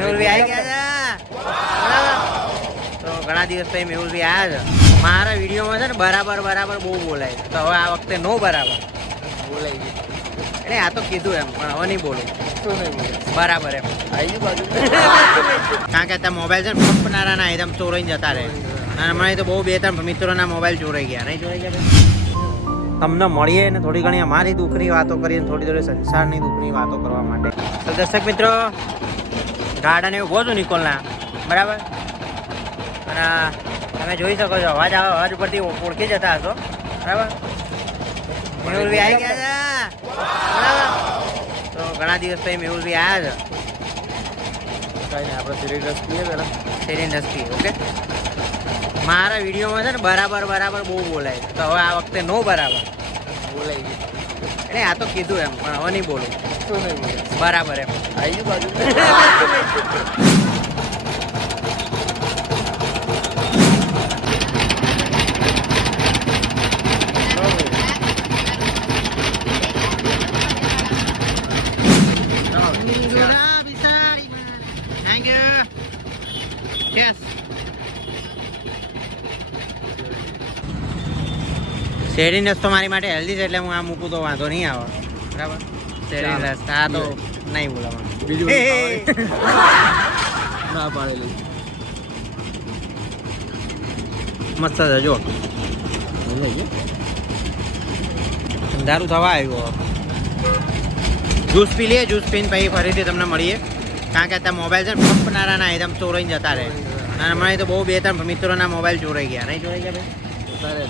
મેહુલભાઈ આવી ગયા છે તો ઘણા દિવસ પછી મેહુલભાઈ આવ્યા છે. મારા વિડીયોમાં છે ને બરાબર બહુ બોલાય તો હવે આ વખતે નો બરાબર બોલાઈ ગયું. એટલે આ તો કીધું એમ પણ હવે નહીં બોલું શું નહીં બોલે? બરાબર એમ. આવી ગયું બાજુ. કારણ કે ત્યાં મોબાઈલ છે ને પંપનારા ના એકદમ ચોરાઈને જતા રહે અને હમણાં તો બહુ 2-3 મિત્રોના મોબાઈલ ચોરાઈ ગયા. નહીં ચોરાઈ ગયા? તમને મળીએ ને થોડી ઘણી અમારી દુઃખની વાતો કરીએ થોડી સંસારની દુઃખની વાતો કરવા માટે. તો દર્શક મિત્રો ગાર્ડન એવું બહુ છું નિકોલના બરાબર અને તમે જોઈ શકો છો અવાજ ઉપરથી ઓળખી જતા હશો બરાબર. મેહુલભાઈ આવી ગયા છે બરાબર તો ઘણા દિવસ પછી મેહુલભાઈ આવ્યા છે. કાંઈ નહીં, આપણે શેરી રસ પીએ પહેલાં. શેરીન રસ્તી ઓકે. મારા વિડીયોમાં છે ને બરાબર બહુ બોલાય તો હવે આ વખતે નો બરાબર બોલાઈ ગયું. એટલે આ તો કીધું એમ પણ હવે નહીં બોલું શું નહીં બોલે? બરાબર એમ. આવી ગયું બાજુ. Thank you. Yes. શેરડી રસ તો મારી માટે હેલ્ધી છે એટલે હું આ મૂકું તો વાંધો નહીં આવે બરાબર. શેરડી રસ આ તો નહીં બોલાવવાનું. બીજું ના પાડેલું. મસ્ત છે જો અંધારું થવા આવ્યું. જ્યુસ પી લઈએ, જ્યુસ પીને પછી ફરીથી તમને મળીએ. કારણ કે ત્યાં મોબાઈલ છે ને પંપનારા ના એકદમ ચોરાઈને જતા રહે અને હમણાં તો બહુ 2-3 મિત્રોના મોબાઈલ ચોરાઈ ગયા. નહીં ચોરાઈ ગયા ભાઈ?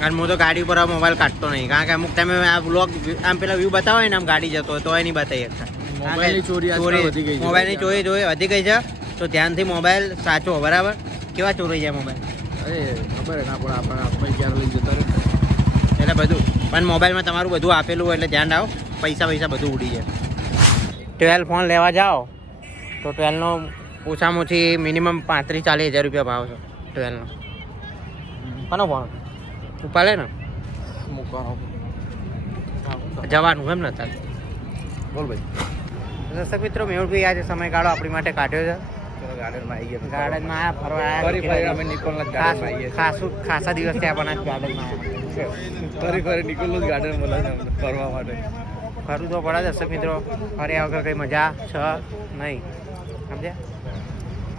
કારણ હું તો ગાડી ઉપર મોબાઈલ કાઢતો નહીં કારણ કે અમુક ટાઈમે આ બ્લોગ આમ પેલા વ્યૂ બતાવે ને આમ ગાડી જતો હોય તો એ નહીં બતાવી શકતા. મોબાઈલની ચોરી આજકાલ વધી ગઈ છે. મોબાઈલની ચોરી વધી ગઈ છે તો ધ્યાનથી મોબાઈલ સાચો બરાબર. કેવા ચોરાઈ જાય મોબાઈલ અરે ખબર ના પડે આપણને આપણે ક્યારે લઈ જતા રહે. એટલે બધું પણ મોબાઈલમાં તમારું બધું આપેલું હોય એટલે ધ્યાન રાખો. પૈસા બધું ઉડી જાય. 12 ફોન લેવા જાઓ તો 12નો ઓછામાં ઓછી મિનિમમ 35-40 હજાર રૂપિયા ભાવ છે 12નો. કોનો ફોન ઉપાડે ને મૂકવાનો જવાનું એમ ને તાર. બોલ ભાઈ. દર્શક મિત્રો મેહુલભાઈ આજે સમયગાળો આપણી માટે કાઢ્યો છે. ચલો ગાર્ડનમાં આવી ગયા. ગાર્ડનમાં આયા ફરવા ફરી અમે નિકોલના ગાર્ડનમાં આવીએ. ખાસા દિવસ થયા પણ આજ ગાર્ડનમાં આવ્યા. ફરી નિકોલનું જ ગાર્ડન બોલાવે અમને ફરવા માટે. ફરવું તો પડે દર્શક મિત્રો. ફર્યા વગર કંઈ મજા છે નહીં સમજ્યા.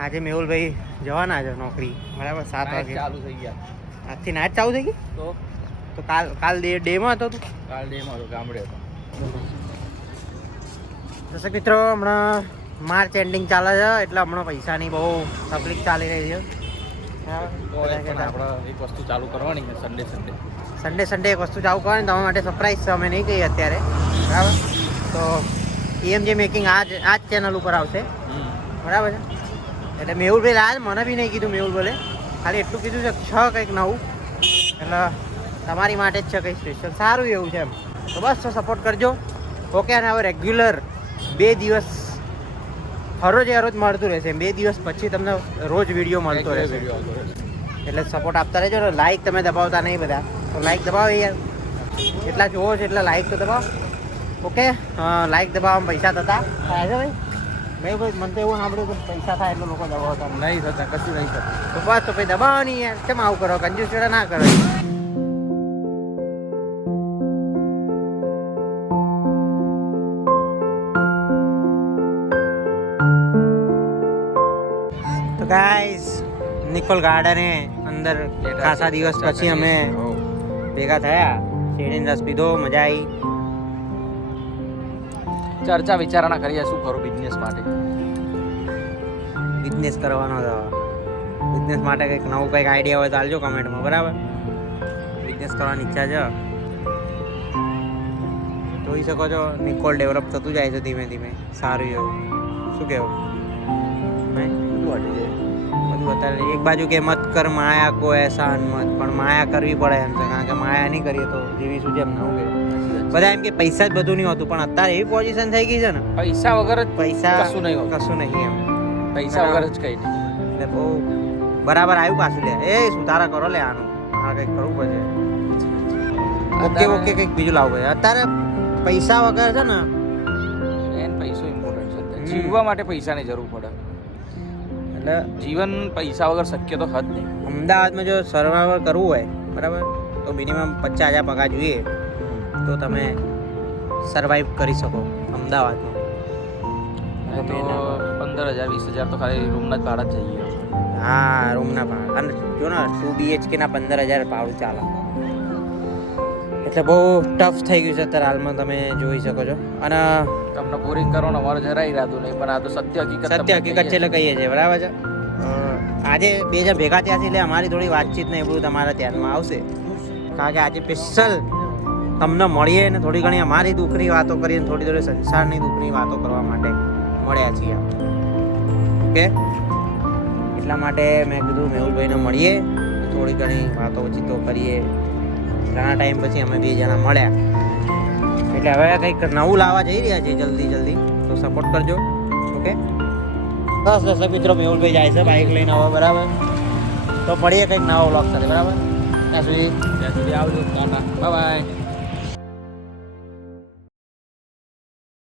આજે મેહુલભાઈ જવાના છે નોકરી બરાબર 7 વાગે. ચાલુ થઈ ગયા. આજથી નાચ ચાલુ થઈ ગઈ તો કાલ ડેમાં હતો તું? કાલ ડે મારો ગામડે હતો. દર્શક મિત્રો હમણાં માર્ચ એન્ડિંગ ચાલે છે એટલે હમણાં પૈસાની બહુ તકલીફ ચાલી રહી છે. આપણે એક વસ્તુ ચાલુ કરવાની છે સન્ડે એક વસ્તુ ચાલુ કરવાની તમારા માટે સરપ્રાઈઝ છે. અમે નહીં કહી અત્યારે બરાબર. તો EMJ મેકિંગ આ જ ચેનલ ઉપર આવશે બરાબર છે. એટલે મેહુલભાઈ આજ મને બી નહીં કીધું. મેહુલ બોલે ખાલી એટલું કીધું છે 6 કંઈક નવું એટલે તમારી માટે જ છે કંઈક સ્પેશિયલ સારું એવું છે એમ. તો બસ સપોર્ટ કરજો ઓકે. અને હવે રેગ્યુલર 2 દિવસ હરોજ મળતું રહેશે. 2 દિવસ પછી તમને રોજ વિડીયો મળતો રહેશે એટલે સપોર્ટ આપતા રહેજો. લાઈક તમે દબાવતા નહીં બધા તો લાઈક દબાવો યાર. એટલા જોવો છે એટલે લાઈક તો દબાવો ઓકે. લાઈક દબાવવામાં પૈસા થતા થાય છે ભાઈ મને તો એવું સાંભળ્યું કે પૈસા થાય એટલે લોકો દબાવતા નહીં થતા કશું નહીં થતું. તો બસ તો ભાઈ દબાવો નહીં યાર. કેમ આવું કરો? કંજૂસ જોડે ના કરો. તો ગાઈસ નિકોલ ગાર્ડને અંદર ખાસા દિવસ પછી અમે ભેગા થયા. શેરડીનો રસ પીધો, મજા આવી. ચર્ચા વિચારણા કરીએ શું કરું બિઝનેસ માટે. બિઝનેસ કરવાનો હતો. બિઝનેસ માટે કંઈક નવું કંઈક આઈડિયા હોય તો આલજો કમેન્ટમાં બરાબર. બિઝનેસ કરવાની ઈચ્છા છે. જોઈ શકો છો નિકોલ ડેવલપ થતું જાય છે ધીમે ધીમે. સારું એવું શું કહેવું બધું અત્યારે એક બાજુ કે મત કર માયા કો એસા મત પણ માયા કરવી પડે એમ છે. કારણ કે માયા નહીં કરીએ તો જીવીશું જેમ નવું કે બધા એમ કે પૈસા જ બધું નહીં હોતું પણ અત્યારે એવી પોઝિશન થઈ ગઈ છે ને પૈસા વગર જ પૈસા કશું નહીં એમ. પૈસા વગર જ કઈ નહીં. એટલે બહુ બરાબર આવ્યું પાછું લે. એ સુધારા કરો લે આનું. આ કંઈક કરવું પડશે. ઓકે કંઈક બીજું લાવવું પડે. અત્યારે પૈસા વગર છે ને પૈસો ઇમ્પોર્ટન્ટ છે. જીવવા માટે પૈસાની જરૂર પડે. એટલે જીવન પૈસા વગર શક્ય તો હદ નહીં. અમદાવાદમાં જો સર્વાઈવર કરવું હોય બરાબર તો મિનિમમ 50,000 પગાર જોઈએ તો તમે સર્વાઈવ કરી શકો અમદાવાદમાં. તો 15,000 20,000 તો ખાલી રૂમના જ ભાડા જ જઈએ. હા રૂમના ભાડા અને જો ને 2 BHK ના 15,000 ભાડું ચાલે. એટલે બહુ ટફ થઈ ગયું છે અત્યારે હાલમાં તમે જોઈ શકો છો. અને તમને બોરિંગ કરવાનો અમારે જરાય ઈરાદો નહીં, પણ આ તો સત્ય હકીકત સત્ય હકીકત છે એટલે કહીએ છીએ બરાબર છે. આજે 2 જણ ભેગા થયા છે એટલે અમારી થોડી વાતચીત ને એ બધું તમારા ધ્યાનમાં આવશે, કારણ કે આજે સ્પેશિયલ તમને મળીએ ને થોડી ઘણી અમારી દુઃખની વાતો કરીએ ને થોડી થોડી સંસારની દુઃખની વાતો કરવા માટે મળ્યા છીએ. ઓકે, એટલા માટે મેં કીધું મેહુલભાઈને મળીએ, થોડી ઘણી વાતો ચીતો કરીએ. ઘણા ટાઈમ પછી અમે 2 જણા મળ્યા એટલે હવે કંઈક નવું લાવવા જઈ રહ્યા છીએ જલ્દી તો સપોર્ટ કરજો. ઓકે, બસ દર્શક મિત્રો મેહુલભાઈ જાય છે બાઇક લઈને હવે બરાબર. તો મળીએ કંઈક નવો વ્લોગ સાથે બરાબર. ત્યાં સુધી આવજો. Tata, bye bye.